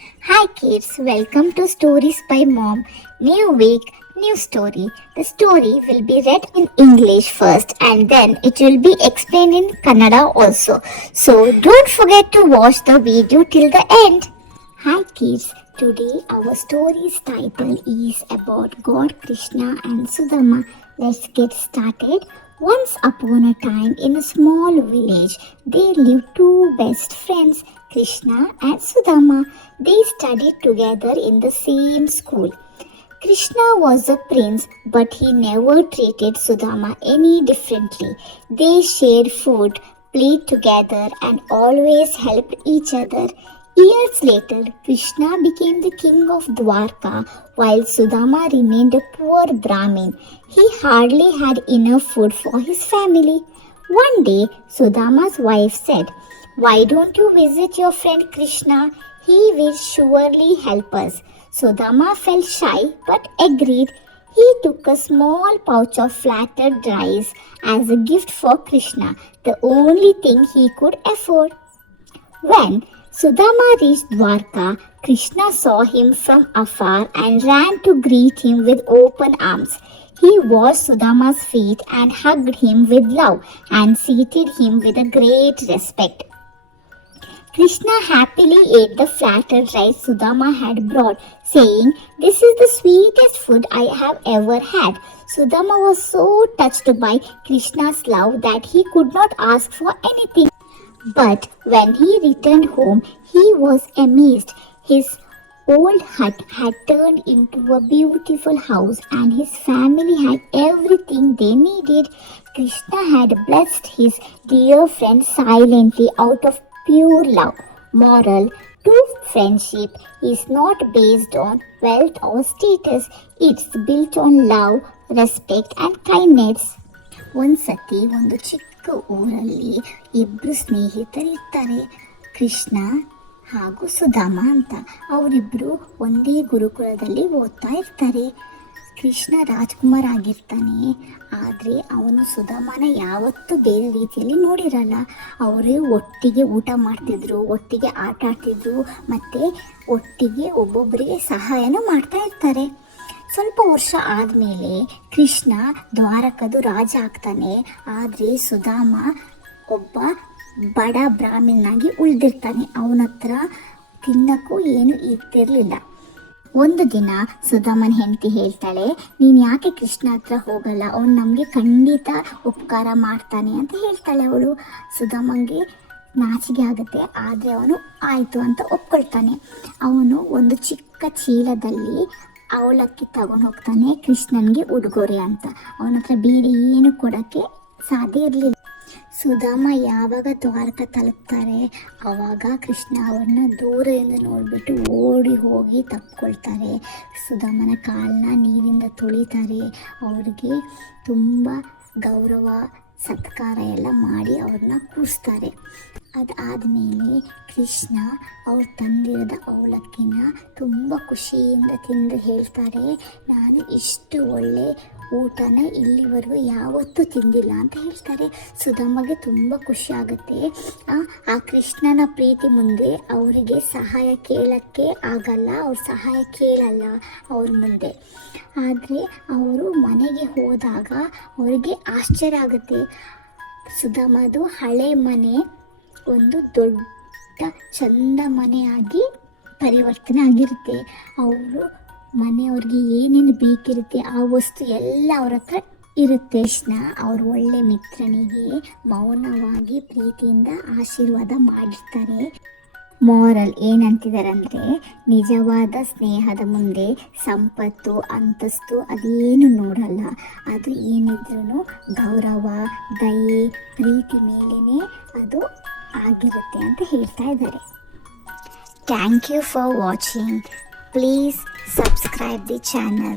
Hi kids, welcome to Stories by Mom. New week, new story. The story will be read in English first and then it will be explained in Kannada also. So don't forget to watch the video till the end. Hi kids, today our story's title is about God Krishna and Sudama. Let's get started. Once upon a time in a small village, there lived two best friends, Krishna and Sudama. They studied together in the same school. Krishna was a prince, but he never treated Sudama any differently. They shared food, played together, and always helped each other. Years later, Krishna became the king of Dwarka, while Sudama remained a poor Brahmin. He hardly had enough food for his family. One day, Sudama's wife said, "Why don't you visit your friend Krishna? He will surely help us." Sudama felt shy but agreed. He took a small pouch of flattered rice as a gift for Krishna, the only thing he could afford. When Sudama reached Dwarka, Krishna saw him from afar and ran to greet him with open arms. He washed Sudama's feet and hugged him with love and seated him with a great respect. Krishna happily ate the flattered rice Sudama had brought, saying, "This is the sweetest food I have ever had." Sudama was so touched by Krishna's love that he could not ask for anything. But when he returned home, he was amazed. His old hut had turned into a beautiful house and his family had everything they needed. Krishna had blessed his dear friend silently out of pure love. Moral: true friendship is not based on wealth or status, it's built on love, respect, and kindness. ಒಂದ್ಸತಿ ಒಂದು ಚಿಕ್ಕ ಊರಲ್ಲಿ ಇಬ್ಬರು ಸ್ನೇಹಿತರಿರ್ತಾರೆ, ಕೃಷ್ಣ ಹಾಗೂ ಸುಧಾಮ ಅಂತ. ಅವರಿಬ್ಬರು ಒಂದೇ ಗುರುಕುಲದಲ್ಲಿ ಓದ್ತಾ ಇರ್ತಾರೆ. ಕೃಷ್ಣ ರಾಜ್ಕುಮಾರ್ ಆಗಿರ್ತಾನೆ, ಆದರೆ ಅವನು ಸುಧಾಮನ ಯಾವತ್ತೂ ಬೇರೆ ರೀತಿಯಲ್ಲಿ ನೋಡಿರಲ್ಲ. ಅವರು ಒಟ್ಟಿಗೆ ಊಟ ಮಾಡ್ತಿದ್ರು, ಒಟ್ಟಿಗೆ ಆಟ ಆಡ್ತಿದ್ರು, ಮತ್ತು ಒಟ್ಟಿಗೆ ಒಬ್ಬೊಬ್ಬರಿಗೆ ಸಹಾಯನೂ ಮಾಡ್ತಾ ಇರ್ತಾರೆ. ಸ್ವಲ್ಪ ವರ್ಷ ಆದಮೇಲೆ ಕೃಷ್ಣ ದ್ವಾರಕದು ರಾಜ ಆಗ್ತಾನೆ, ಆದರೆ ಸುಧಾಮ ಒಬ್ಬ ಬಡ ಬ್ರಾಹ್ಮಣನಾಗಿ ಉಳಿದಿರ್ತಾನೆ. ಅವನ ಹತ್ರ ತಿನ್ನಕ್ಕೂ ಏನು ಇರ್ತಿರ್ಲಿಲ್ಲ. ಒಂದು ದಿನ ಸುಧಾಮನ ಹೆಂಡತಿ ಹೇಳ್ತಾಳೆ, "ನೀನು ಯಾಕೆ ಕೃಷ್ಣ ಹತ್ರ ಹೋಗಲ್ಲ? ಅವನು ನಮಗೆ ಖಂಡಿತ ಉಪಕಾರ ಮಾಡ್ತಾನೆ" ಅಂತ ಹೇಳ್ತಾಳೆ ಅವಳು. ಸುಧಾಮಂಗೆ ನಾಚಿಕೆ ಆಗುತ್ತೆ, ಆದರೆ ಅವನು ಆಯಿತು ಅಂತ ಒಪ್ಕೊಳ್ತಾನೆ. ಅವನು ಒಂದು ಚಿಕ್ಕ ಚೀಲದಲ್ಲಿ ಅವಲಕ್ಕಿ ತಗೊಂಡು ಹೋಗ್ತಾನೆ ಕೃಷ್ಣನಿಗೆ ಉಡುಗೊರೆ ಅಂತ. ಅವನ ಹತ್ರ ಬೇರೆ ಏನು ಕೊಡೋಕ್ಕೆ ಸಾಧ್ಯ ಇರಲಿಲ್ಲ. ಸುಧಾಮ ಯಾವಾಗ ದ್ವಾರಕ ತಲುಪ್ತಾರೆ, ಆವಾಗ ಕೃಷ್ಣ ಅವ್ರನ್ನ ದೂರದಿಂದ ನೋಡಿಬಿಟ್ಟು ಓಡಿ ಹೋಗಿ ತಪ್ಕೊಳ್ತಾರೆ. ಸುಧಾಮನ ಕಾಲನ್ನ ನೀರಿಂದ ತೊಳಿತಾರೆ. ಅವ್ರಿಗೆ ತುಂಬ ಗೌರವ ಸತ್ಕಾರ ಎಲ್ಲ ಮಾಡಿ ಅವ್ರನ್ನ ಕೂರಿಸ್ತಾರೆ. ಅದಾದಮೇಲೆ ಕೃಷ್ಣ ಅವ್ರು ತಂದಿರೋದ ಅವಲಕ್ಕಿನ ತುಂಬ ಖುಷಿಯಿಂದ ತಿಂದು ಹೇಳ್ತಾರೆ, "ನಾನು ಇಷ್ಟು ಒಳ್ಳೆ ಊಟನ ಇಲ್ಲಿವರೆಗೂ ಯಾವತ್ತೂ ತಿಂದಿಲ್ಲ" ಅಂತ ಹೇಳ್ತಾರೆ. ಸುಧಾಮಗೆ ತುಂಬ ಖುಷಿ ಆಗುತ್ತೆ. ಆ ಕೃಷ್ಣನ ಪ್ರೀತಿ ಮುಂದೆ ಅವರಿಗೆ ಸಹಾಯ ಕೇಳೋಕ್ಕೆ ಆಗಲ್ಲ, ಅವ್ರ ಸಹಾಯ ಕೇಳಲ್ಲ ಅವ್ರ ಮುಂದೆ. ಆದರೆ ಅವರು ಮನೆಗೆ ಹೋದಾಗ ಅವರಿಗೆ ಆಶ್ಚರ್ಯ ಆಗುತ್ತೆ. ಸುಧಾಮದು ಹಳೆ ಮನೆ ಒಂದು ದೊಡ್ಡ ಚಂದ ಮನೆಯಾಗಿ ಪರಿವರ್ತನೆ ಆಗಿರುತ್ತೆ. ಅವರು ಮನೆಯವ್ರಿಗೆ ಏನೇನು ಬೇಕಿರುತ್ತೆ ಆ ವಸ್ತು ಎಲ್ಲ ಅವ್ರ ಹತ್ರ ಇರುತ್ತೆ. ಕೃಷ್ಣ ಅವ್ರ ಒಳ್ಳೆ ಮಿತ್ರನಿಗೆ ಮೌನವಾಗಿ ಪ್ರೀತಿಯಿಂದ ಆಶೀರ್ವಾದ ಮಾಡಿರ್ತಾರೆ. ಮಾರಲ್ ಏನಂತಿದ್ದಾರೆ ಅಂದರೆ, ನಿಜವಾದ ಸ್ನೇಹದ ಮುಂದೆ ಸಂಪತ್ತು, ಅಂತಸ್ತು ಅದೇನು ನೋಡಲ್ಲ. ಅದು ಏನಿದ್ರೂ ಗೌರವ, ದಯೆ, ಪ್ರೀತಿ ಮೇಲೇ ಅದು ಆಗಿರುತ್ತೆ ಅಂತ ಹೇಳ್ತಾ ಇದ್ದಾರೆ. Thank you for watching. Please subscribe the channel.